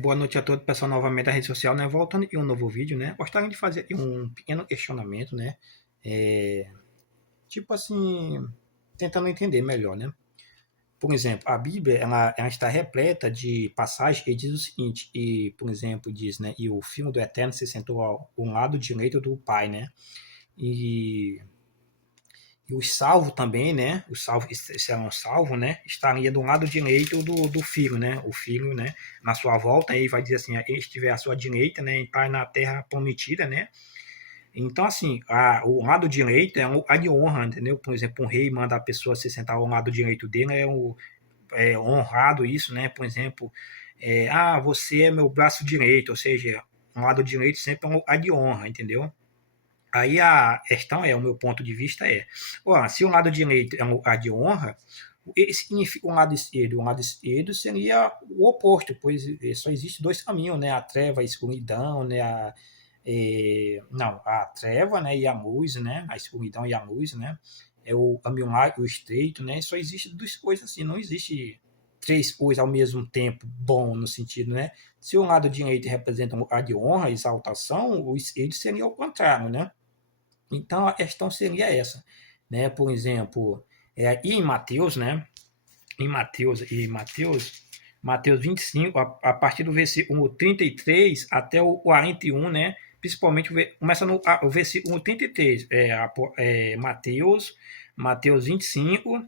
Boa noite a todo pessoal novamente da rede social, né? Voltando em um novo vídeo, né? Gostaria de fazer aqui um pequeno questionamento, né? É, tipo assim, tentando entender melhor, né? Por exemplo, a Bíblia, ela está repleta de passagens e diz o seguinte, por exemplo, diz, né? E o filho do Eterno se sentou ao lado direito do Pai, né? E E os salvos também, né? Os salvos serão salvos, né? Estaria do lado direito do filho, né? O filho, né? Na sua volta, aí vai dizer assim: ele estiver à sua direita, né? Entrar na terra prometida, né? Então, assim, o lado direito é a de honra, entendeu? Por exemplo, um rei manda a pessoa se sentar ao lado direito dele, é honrado isso, né? Por exemplo, você é meu braço direito, ou seja, um lado direito sempre é a de honra, entendeu? Aí a questão é, o meu ponto de vista é, se o lado direito é a de honra, significa um lado esquerdo seria o oposto, pois só existe dois caminhos, né? A treva, a escuridão, né? Não, a treva, né? E a luz, né? A escuridão e a luz, né? É o caminho lá, o estreito, né? Só existe duas coisas assim, não existe três coisas ao mesmo tempo, bom no sentido, né? Se o lado direito representa a de honra, a exaltação, o esquerdo seria o contrário, né? Então a questão seria essa, né? Por exemplo, e em Mateus, né? Mateus 25, a partir do versículo 33 até o 41, né? Principalmente começa o versículo 33, Mateus 25,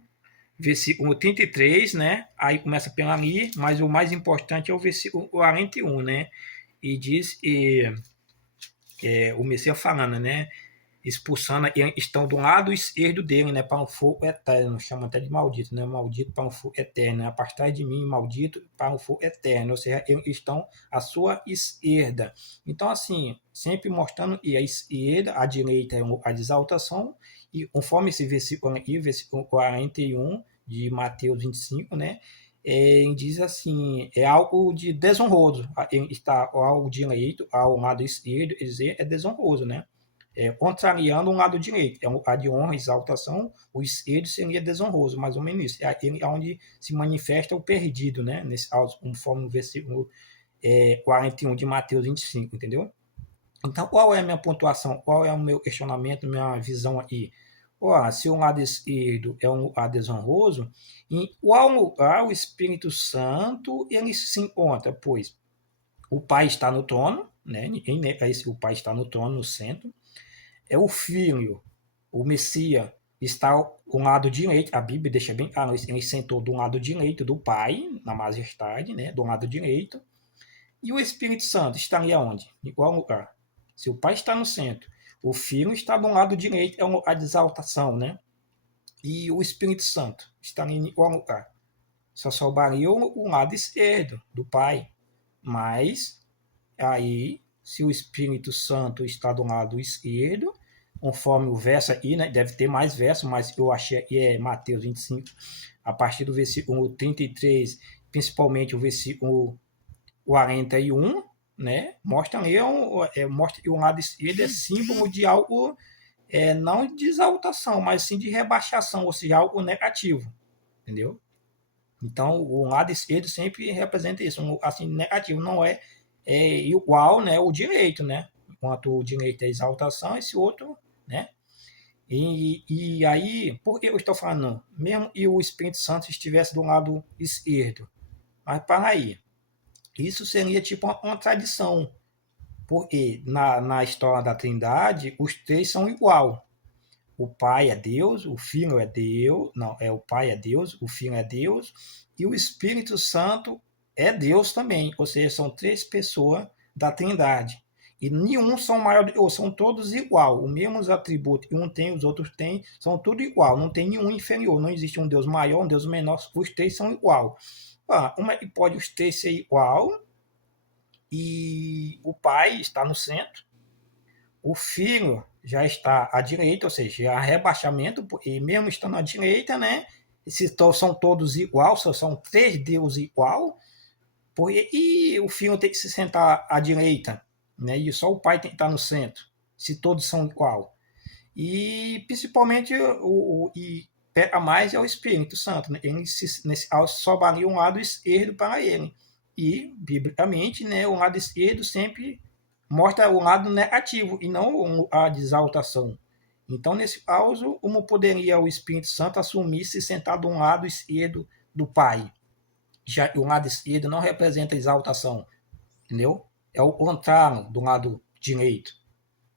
versículo 33, né? Aí começa pela ali, mas o mais importante é o versículo 41, né? E diz, o Messias falando, né? Expulsando, e estão do lado esquerdo dele, né, para um fogo eterno, chama até de maldito, né, maldito para um fogo eterno, né, afastai de mim, maldito para um fogo eterno, ou seja, eles estão à sua esquerda. Então, assim, sempre mostrando que a esquerda, a direita é a exaltação, e conforme esse versículo aqui, versículo 41 de Mateus 25, né, diz assim, é algo de desonroso, está ao direito, ao lado esquerdo, dizer, é desonroso, né, contrariando um lado direito. A de honra, exaltação, o esquerdo seria desonroso, mais ou menos isso. É aquele onde se manifesta o perdido, né? Conforme no versículo 41 de Mateus 25, entendeu? Então, qual é a minha pontuação? Qual é o meu questionamento, minha visão aí? Se o lado esquerdo é um lado desonroso, em qual lugar o Espírito Santo ele se encontra? Pois o Pai está no trono, né? Ninguém nega isso, o Pai está no trono, no centro, é o filho, o Messias, está ao lado direito, a Bíblia deixa bem claro, ele sentou do lado direito do Pai, na majestade, né, do lado direito, e o Espírito Santo estaria onde? Em qual lugar? Se o Pai está no centro, o Filho está do lado direito, é a exaltação, né? E o Espírito Santo estaria em qual lugar? Só sobraria o lado esquerdo do Pai, mas aí, se o Espírito Santo está do lado esquerdo, conforme o verso aí, né? Deve ter mais versos, mas eu achei que é Mateus 25, a partir do versículo 33, principalmente o versículo 41, né? Mostra ali, mostra que o lado esquerdo é símbolo de algo, não de exaltação, mas sim de rebaixação, ou seja, algo negativo, entendeu? Então, o lado esquerdo sempre representa isso, assim, negativo, não é igual, né, o direito, né? Enquanto o direito é exaltação, esse outro, né? E aí, por que eu estou falando? Mesmo que o Espírito Santo estivesse do lado esquerdo, mas para aí, isso seria tipo uma tradição, porque na história da Trindade, os três são igual. O Pai é Deus, o Filho é Deus, não, o Pai é Deus, o Filho é Deus, e o Espírito Santo é Deus também, ou seja, são três pessoas da Trindade. E nenhum são maior, ou são todos igual, os mesmos atributos, um tem, os outros têm, são tudo igual, não tem nenhum inferior, não existe um Deus maior, um Deus menor, os três são igual. Como é que pode os três ser igual e o Pai está no centro? O Filho já está à direita, ou seja, há rebaixamento, e mesmo estando à direita, né? São todos igual, só são três deuses igual, e o Filho tem que se sentar à direita, né? E só o Pai tem que estar no centro, se todos são igual. E principalmente e pega mais é o Espírito Santo, né? Ele nesse sobraria um lado esquerdo para ele. E, biblicamente, né, o lado esquerdo sempre mostra o lado negativo e não a de exaltação. Então, nesse caso, como poderia o Espírito Santo assumir se sentar do lado esquerdo do Pai? Já o lado esquerdo não representa exaltação, entendeu? É o contrário do lado direito.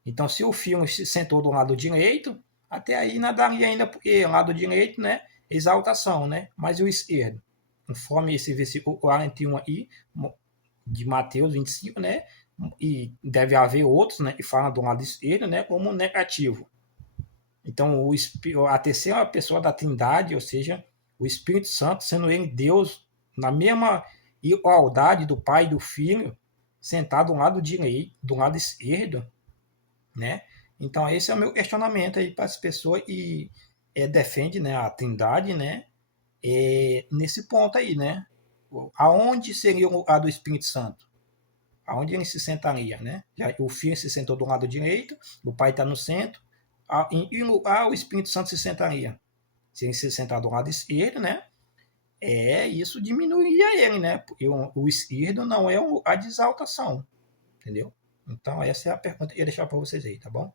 Então, se o filho se sentou do lado direito, até aí nadaria ainda, porque o lado direito, né, exaltação, né? Mas o esquerdo, conforme esse versículo 41 aí, de Mateus 25, né? E deve haver outros, né, que falam do lado esquerdo, né, como negativo. Então, a terceira pessoa da Trindade, ou seja, o Espírito Santo, sendo ele Deus, na mesma igualdade do Pai e do Filho, sentado do lado direito, do lado esquerdo, né? Então, esse é o meu questionamento aí para as pessoas e defende, né, a Trindade, né? Nesse ponto aí, né? Aonde seria o lugar do Espírito Santo? Aonde ele se sentaria, né? Já, o Filho se sentou do lado direito, o Pai está no centro. Em lugar o Espírito Santo se sentaria? Se ele se sentar do lado esquerdo, né? Isso diminuiria ele, né? Porque o esquerdo não é um lugar de exaltação, entendeu? Então, essa é a pergunta que eu ia deixar para vocês aí, tá bom?